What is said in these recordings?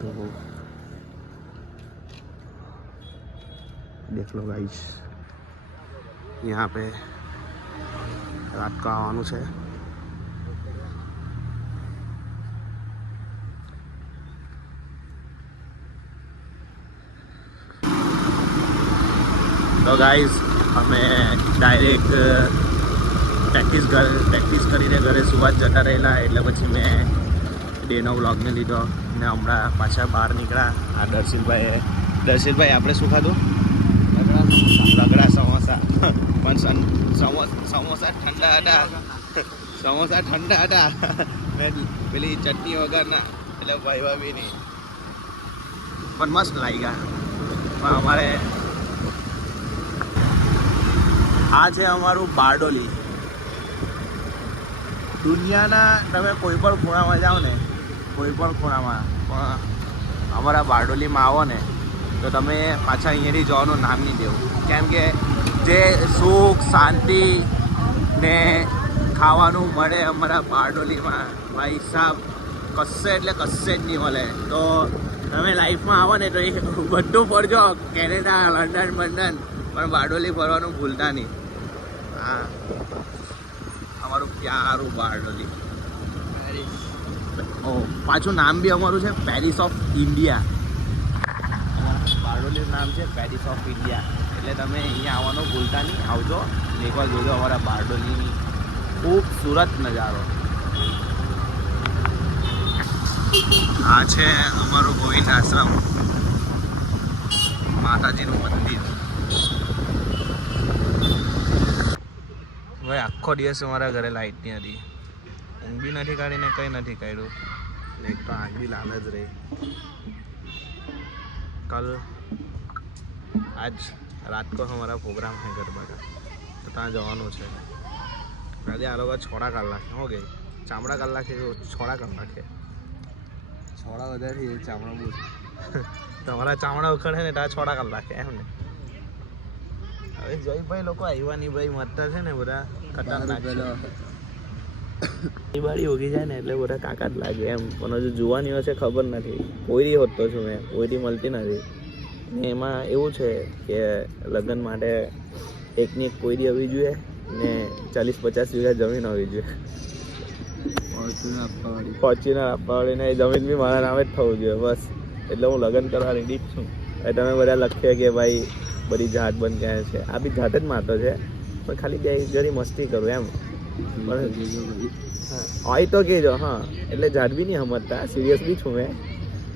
तो देख लो गाइस, यहाँ पे रात का आवानू है। तो गाइस અમે ડાયરેક્ટ પ્રેક્ટિસ કરીને ઘરે સુવા જતા રહેલા, એટલે પછી મેં ડેનો વ્લોગને લીધો ને હમણાં પાછા બહાર નીકળ્યા. આ દર્શિલભાઈ આપણે શું ખાધું? રગડા સમોસા. પણ સમોસા ઠંડા હતા મેં પેલી ચટણી વગરના, એટલે ભાઈ બી નહીં, પણ મસ્ત લાગ્યા. અમારે આ છે અમારું બારડોલી. દુનિયાના તમે કોઈ પણ ખૂણામાં જાઓ ને, કોઈ પણ ખૂણામાં, પણ અમારા બારડોલીમાં આવો ને તો તમે પાછા અહીંયાથી જવાનું નામ નહીં દેવું. કેમ કે જે સુખ શાંતિ ને ખાવાનું મળે અમારા બારડોલીમાં, ભાઈ સાહેબ કશે એટલે કશે જ નહીં મળે. તો તમે લાઈફમાં આવો ને તો એ બધું ફરજો, કેનેડા, લંડન, પણ બારડોલી ફરવાનું ભૂલતા નહીં. હા, અમારું પ્યારું બારડોલી. પાછું નામ બી અમારું છે પેરિસ ઓફ ઇન્ડિયા. બારડોલીનું નામ છે પેરિસ ઓફ ઇન્ડિયા. એટલે તમે અહીંયા આવવાનું ભૂલતા નહીં, આવજો એકવાર જોજો અમારા બારડોલીની ખૂબસૂરત નજારો. આ છે અમારું ગોવિંદ આશ્રમ, માતાજીનું મંદિર. ભાઈ આખો દિવસ અમારા ઘરે લાઇટ નહીં હતી, ઊંઘ બી નથી કાઢીને કંઈ નથી કાઢ્યું. એક તો આંખ બી લાલ જ રહી. कल आज रात को हमारा प्रोग्राम है गरबा का, तो ત્યાં જવાનું છે. આજે આ લોકો છોડા કાઢ નાખે, હો ગઈ ચામડા કાઢ નાખે, છોડા કાઢ નાખે. છોડા વધારે ચામડા બહુ તમારા ચામડા ઉખડે ને ત્યાં છોડા કાઢ નાખે એમ ને. હવે જયભાઈ લોકો આવ્યા નહીં ભાઈ, મરતા છે ને બધા ખતરનાક. દિવાળી ઉગી જાય ને એટલે બધા કાકા જ લાગે એમ. પણ હજુ જોવાની હશે ખબર નથી. પોયરી હોતો છું મેં, પોયરી મળતી નથી. ને એમાં એવું છે કે લગ્ન માટે એકની એક પોયરી આવવી જોઈએ ને 40-50 વીઘા જમીન હોવી જોઈએ. ફોર્ચ્યુનર આપવાવાળી ને એ જમીન બી મારા નામે જ થવું જોઈએ બસ. એટલે હું લગ્ન કરવા રેડી જ છું. તમે બધા લખીએ કે ભાઈ બધી જાત બંધ ક્યાં છે. આ બી જાત જ માતો છે, પણ ખાલી બે જરી મસ્તી કરું એમ. હા તો કહેજો. હા એટલે જાત બી નહીં સમજતા, સિરિયસ બી છું મેં.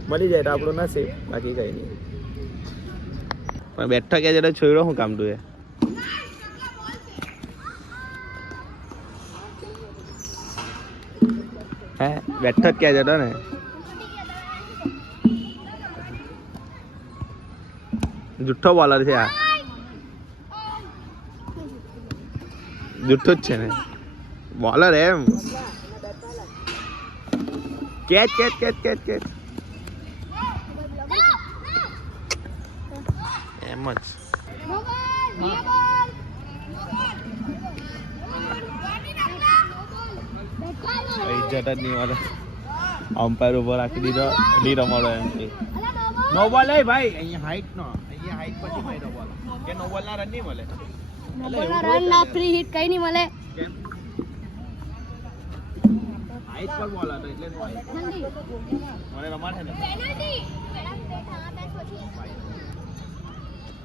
મળી જાય તો આપણું નસીબ, બાકી કંઈ નહીં. પણ બેઠો કે જરા છોડ્યો શું કામ તું? હે બેઠો જ ક્યાં જતો ને? જુઠ્ઠો બોલર છે આ, જુઠ્ઠો જ છે ને બોલર એમ. કેચ એમ જ. ઇજ્જત જ નહીં મળે. અમ્પાયર ઉપર રાખી દીધો, નહીં રમાડો એમ. નો બોલ એ ભાઈ, અહીંયા હાઈટ નો, અહીંયા હાઈટ પછી ભાઈ નો બોલ કે નો બોલ ના રન નહીં મળે. રન ના ફ્રી હિટ કઈ નહીં મળે. હાઈટ પર બોલ હતો એટલે નો હાઈટ મને રમાડે ને.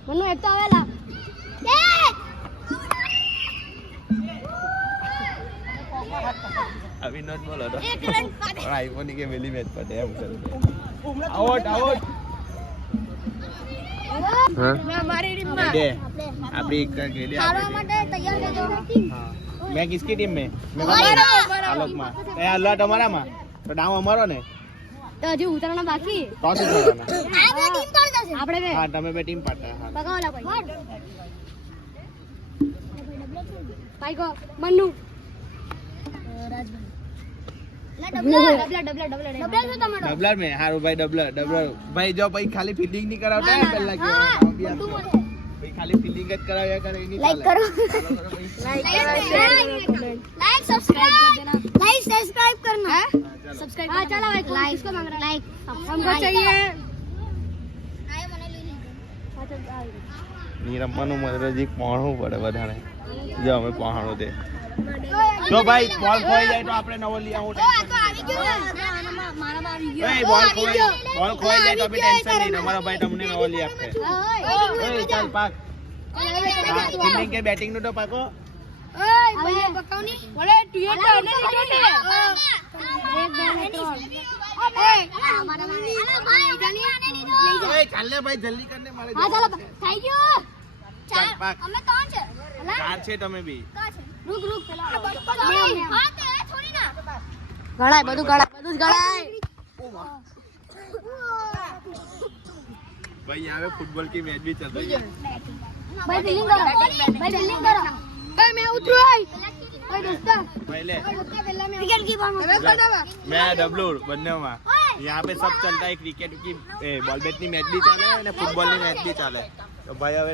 મનુ એક તો આવેલા અભી નોટ બોલ હતો. પણ આઈફોન ની કે મેલી મેચ પર એમ કરે. આઉટ હા हमारी टीम में दे अपनी गेडे हारवा માટે તૈયાર રહેજો. हां मैं किसकी टीम में? मैं आलोक में. ए अल्लाह તમારા માં તો ડાવ અમારો ને. તો હજી ઉતરણા બાકી. ટોસ ઉતરવાના. આ બે ટીમ પર જશે. આપણે બે. હા તમે બે ટીમ પાર્ટનર. હા બગાવલા ભાઈ. ભાઈ કો મન્નુ डबलर में हारू भाई डबलर भाई जो भाई खाली फील्डिंग नहीं करावता है पहला के भाई खाली फील्डिंग જ કરાવ્યા કરે એની લાઈક કરો લાઈક સબસ્ક્રાઇબ कर देना. लाइक सब्सक्राइब करना. सब्सक्राइब हाँ चला भाई लाइक किसको मांग रहा है लाइक हमको चाहिए ની રમવાનું મને હજી પહોંચવું પડે વધારે જો અમે પહોંચો તે જો ભાઈ બોલ ખોઈ જાય તો આપણે નવો લઈ આવું બોલ ખોઈ જાય તો બી ટેન્શન નહીં તમારો ભાઈ તમને નવો લઈ આપશે ઓય ચાલ પાક ફિલ્ડિંગ કે બેટિંગ નું તો પાકો ઓય બકાવની બોલે ટીએટર ને વિકેટ એક બે ઓય ચાલ ને ભાઈ જલ્દી કરને મારે હા ચાલો થઈ ગયું ચાલ પાક અમે ત્રણ છે ચાર છે તમે બી રૂક પેલા હા તે છોડી ના ગળાય બધું જ ગળાય भाई यहाँ पे फुटबॉल की मैच भी चल रही है भाई बिल्डिंग करो भाई मैं उतरू भाई दोस्त पहले विकेट कीपर मैं डब्लू बनने में यहाँ पे सब चलता है क्रिकेट की बॉल बैट की मैच भी चले और फुटबॉल की मैच भी चले तो भाई હવે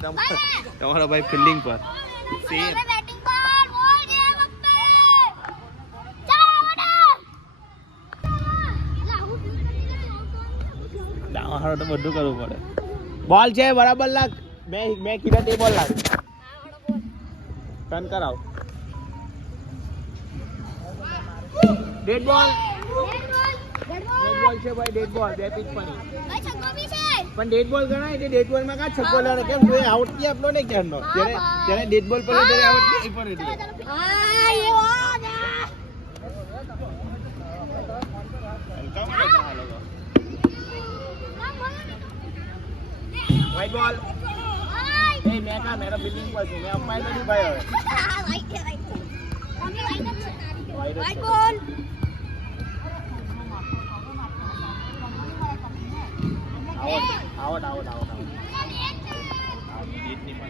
તમારો ભાઈ ફિલ્ડિંગ પર સેમ बैटिंग पर बोल दे वक्त चलो દાવા હારો તો બધું કરવું પડે બોલ છે બરાબર લાગ મેં કીધા તે બોલ લાગ ટર્ન કરાવ ડેડ બોલ છે ભાઈ ડેડ બોલ બે પિચ પર भाई छक्का भी છે પણ ડેડ બોલ ગણાય તે ડેડ બોલ માં કા છક્કો લાગે કેમ તું આઉટ કી આપલો ને ક્યારનો ત્યારે ડેડ બોલ પર ત્યારે આઉટ કી પર એટલે હા ये वाह व्हाइट बॉल ए मैं का मेरा बिल्डिंग पर मैं अंपायर नहीं भाई वाइट बॉल आउट जीत नहीं पाए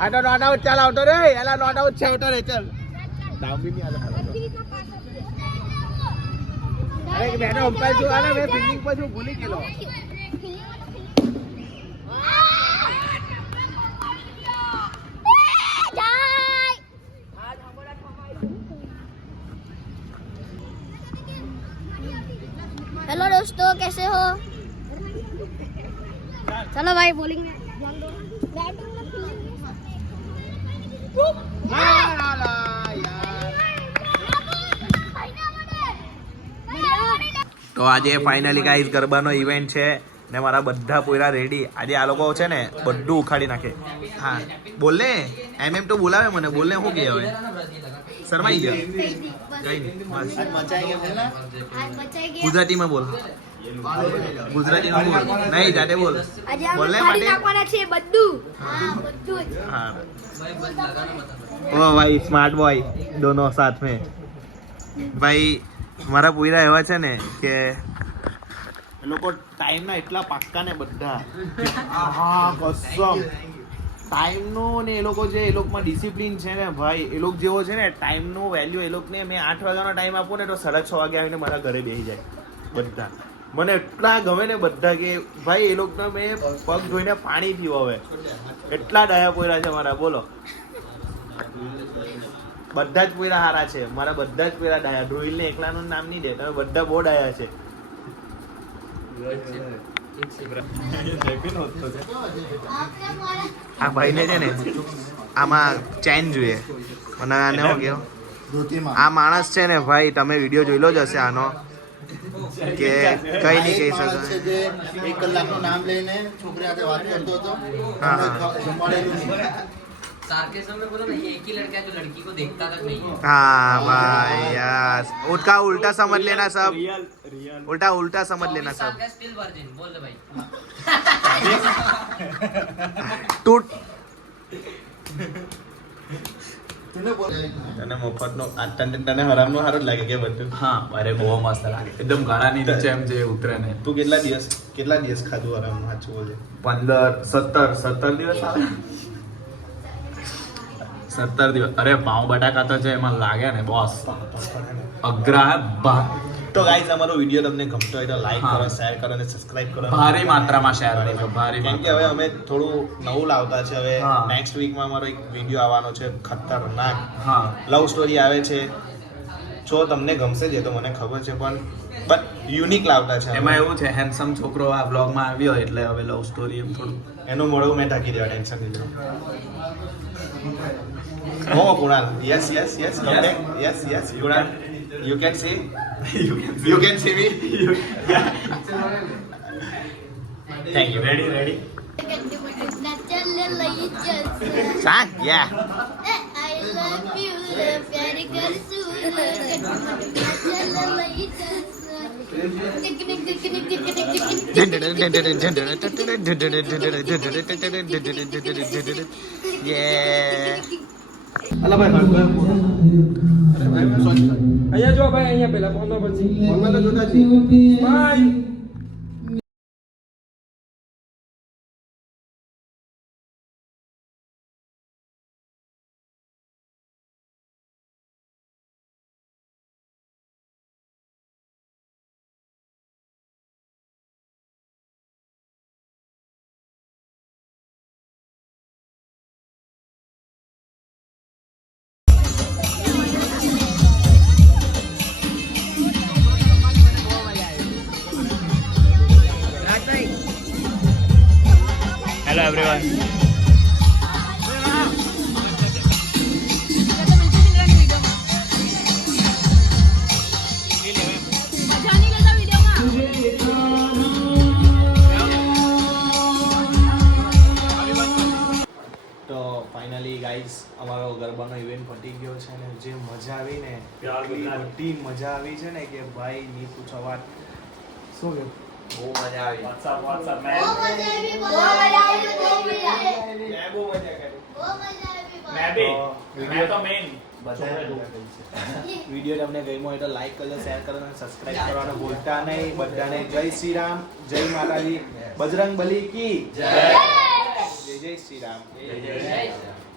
आउट नॉट आउट चल आउट रे एला नॉट आउट छे आउट रे चल दाव भी नहीं आला अरे मैंने अंपायर जो आला मैं फील्डिंग पर जो भूली गेलो हेलो दोस्तों कैसे हो चलो भाई बॉलिंग में તો આજે ફાઇનલી ગાઈસ ગરબાનો ઇવેન્ટ છે ને મારા બધા પોયરા રેડી આજે આ લોકો છે ને બધું ઉખાડી નાખે હા બોલ ને એમ તો બોલાવે મને બોલ ને શું કહે હવે શરમાઈ ગયો કઈ નહીં બસ ગુજરાતીમાં બોલ ગુજરાતીમાં બોલ નહીં જાતે બોલ બોલ ને માટે છે બધું હા બધું हाँ ओ भाई स्मार्ट बॉय दोनों साथ में भाई મારા પોયરા એવા છે ને કે એ લોકો ટાઈમના એટલા પાક્કા ને બધા હા કસમ ટાઈમનો ને એ લોકો જે એ લોકોમાં ડિસિપ્લિન છે ને ભાઈ એ લોકો જેવો છે ને ટાઈમનો વેલ્યુ એ લોકોને મેં 8 વાગ્યાનો ટાઈમ આપું ને તો 6:30 વાગે આવીને મારા ઘરે બેસી જાય બધા મને એટલા ગમે ને બધા કે ભાઈ એ લોકોને મેં પગ ધોઈને પાણી પીવો હવે એટલા ડાયા પોયરા છે મારા બોલો બધા જ પોયરા હારા છે મારા બધા જ પોયરા ડાયા ધ્રુવિલ ને એકલાનું નામ નહીં દે તમે બધા બહુ ડાયા છે આ ભાઈને છે ને આમાં ચેન જોઈએ મને આને શું કહ્યું આ માણસ છે ને ભાઈ તમે વિડીયો જોઈ લો જ હશે આનો કે કઈ નહીં કહી શકો જે 1 કલાકનું નામ લઈને છોકરી સાથે વાત કરતો હતો જમાડેલું નહીં सार्केज्म में बोला ना ये एक ही लड़का है जो लड़की को देखता तक नहीं है हाँ भाई यस उसका उल्टा समझ लेना सब उल्टा समझ लेना सब स्टिल वर्जिन बोल दे भाई टूट તને બોલ તને મફતનો તને હરામનો હારો જ લાગે કે બધું હા અરે બહુ મસ્ત લાગે એકદમ ગાળાની નીચે એમ જે ઉતરે ને તું કેટલા દિવસ ખાધું હરામનું સાચું બોલે 17 દિવસ આવે 17 દિવસ અરે પાઉં બટાકા તો છે એમાં લાગે ને બોસ અઘરા તો ગાઈઝ અમારો વિડીયો તમને ગમતો હોય તો લાઈક હા. કરો શેર કરો અને સબસ્ક્રાઇબ કરો ભારે માત્રામાં શેર કરજો ભારે કેમ કે હવે અમે થોડું નવું લાવતા છે હવે હા. નેક્સ્ટ વીકમાં અમારો એક વિડીયો આવવાનો છે ખતરનાક હા લવ સ્ટોરી આવે છે જો તમને ગમશે જ એ તો મને ખબર છે પણ યુનિક લાવતા છે અમે. એમાં એવું છે હેન્ડસમ છોકરો આ બ્લોગમાં આવ્યો એટલે હવે લવ સ્ટોરી એમ થોડું એનું મોઢું મેં ઢાંકી દેવા ટેન્શન નહીં લો હો Kunal yes yes yes yes yes Kunal you can see you can see me thank you ready શાક યા I love you, प्यारी करसूल અહીંયા જો ભાઈ અહીંયા પેલા ફોનમાં પછી ફોનમાં તો જોતા જ બાય હેલો એવરીવન તો ફાઇનલી ગાઈઝ અમારો ગરબાનો ઇવેન્ટ પતી ગયો છે અને જે મજા આવી ને એટલી બધી મજા આવી છે ને કે ભાઈ ની પૂછો વાત શું કે બહુ મજા આવી વિડીયો તમને ગમ્યો હોય તો લાઈક કરજો શેર કરજો અને સબસ્ક્રાઇબ કરવાનું ભૂલતા નહીં બધાને જય શ્રી રામ જય માતાજી બજરંગ બલી કી જય જય શ્રી રામ જય જય શ્રી રામ.